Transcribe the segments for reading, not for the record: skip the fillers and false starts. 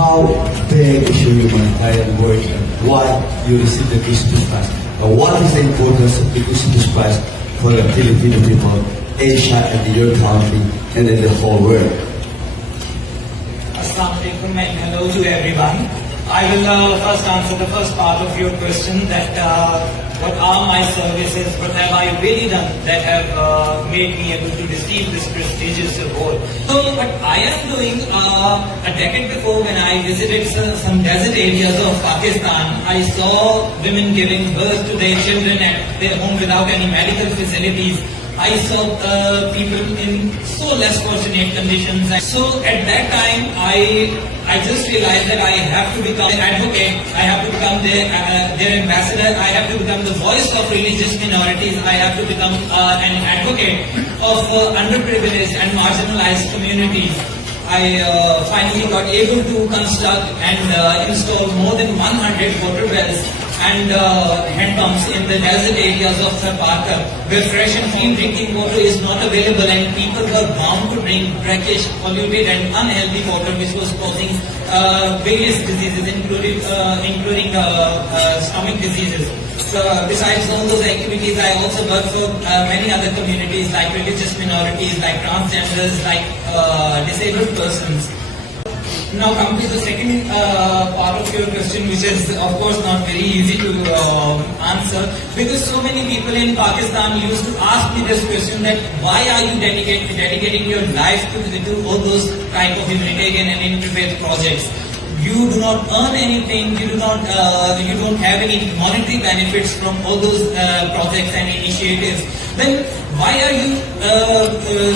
how big is your humanitarian work and why you received the Peace Prize? And what is the importance of the Peace Prize for the Filipino people, Asia, and your country, and in the whole world? Assalamu alaikum and hello to everyone. I will first answer the first part of your question that what are my services, what have I really done that have made me able to receive this prestigious award. So what I am doing, a decade before when I visited some desert areas of Pakistan, I saw women giving birth to their children at their home without any medical facilities. I saw people in so less fortunate conditions. So at that time, I just realized that I have to become an advocate. I have to become their ambassador. I have to become the voice of religious minorities. I have to become an advocate of underprivileged and marginalized communities. I finally got able to construct and install more than 100 water wells and hand pumps in the desert areas of Tharparkar, where fresh and clean drinking water is not available and people were bound to drink brackish, polluted and unhealthy water which was causing various diseases including stomach diseases. Besides all those activities, I also work for many other communities like religious minorities, like transgenders, like disabled persons. Now come to the second part of your question, which is of course not very easy to answer, because so many people in Pakistan used to ask me this question that why are you dedicating your life to all those type of humanitarian and interfaith projects? You do not earn anything, you don't have any monetary benefits from all those projects and initiatives. Then why are you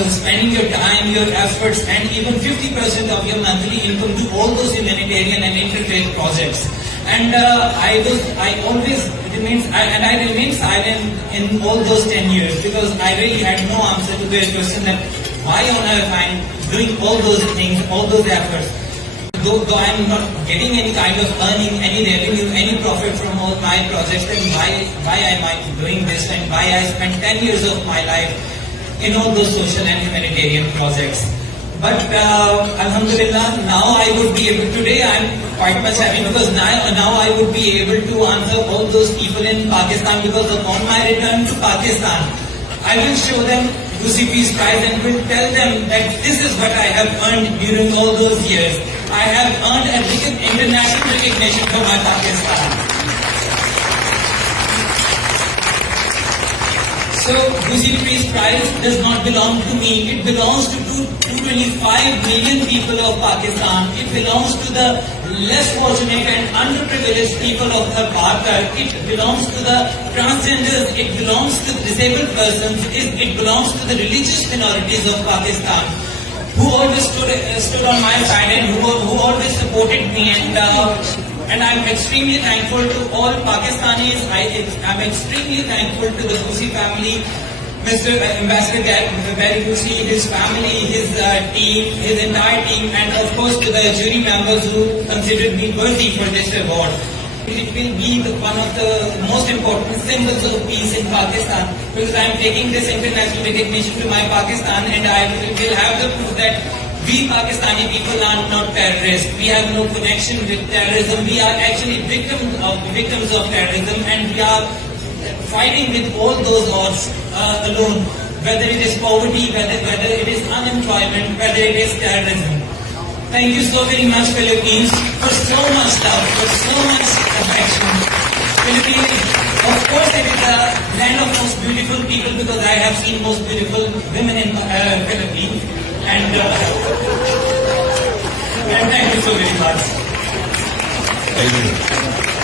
spending your time, your efforts, and even 50% of your monthly income to all those humanitarian and interfaith projects? And I remained silent in all those 10 years because I really had no answer to the question that why on earth I'm doing all those things, all those efforts. Though I'm not getting any kind of earning, any revenue, any profit from all my projects, then why am I doing this and why I spent 10 years of my life in all those social and humanitarian projects? But Alhamdulillah, now I would be able, today I'm quite much happy because now I would be able to answer all those people in Pakistan, because upon my return to Pakistan, I will show them UC Peace Prize and will tell them that this is what I have earned during all those years. I have earned a international recognition from my Pakistan. So, UC Peace Prize does not belong to me. It belongs to 225 million people of Pakistan. It belongs to the less fortunate and underprivileged people of Tharparkar. It belongs to the transgenders. It belongs to disabled persons. It belongs to the religious minorities of Pakistan, who always stood on my side and who always supported me, and I'm extremely thankful to all Pakistanis. I'm extremely thankful to the Kusi family, Mr. Ambassador Gary Kusi, his family, his team, his entire team, and of course to the jury members who considered me worthy for this award. It will be one of the most important symbols of peace in Pakistan, because I am taking this international recognition to my Pakistan, and I will have the proof that we Pakistani people are not terrorists. We have no connection with terrorism. We are actually victims of terrorism, and we are fighting with all those odds alone, whether it is poverty, whether it is unemployment, whether it is terrorism. Thank you so very much, Philippines, for so much love, for so much affection. Philippines, of course, it is the land of most beautiful people, because I have seen most beautiful women in Philippines. And thank you so very much. Thank you.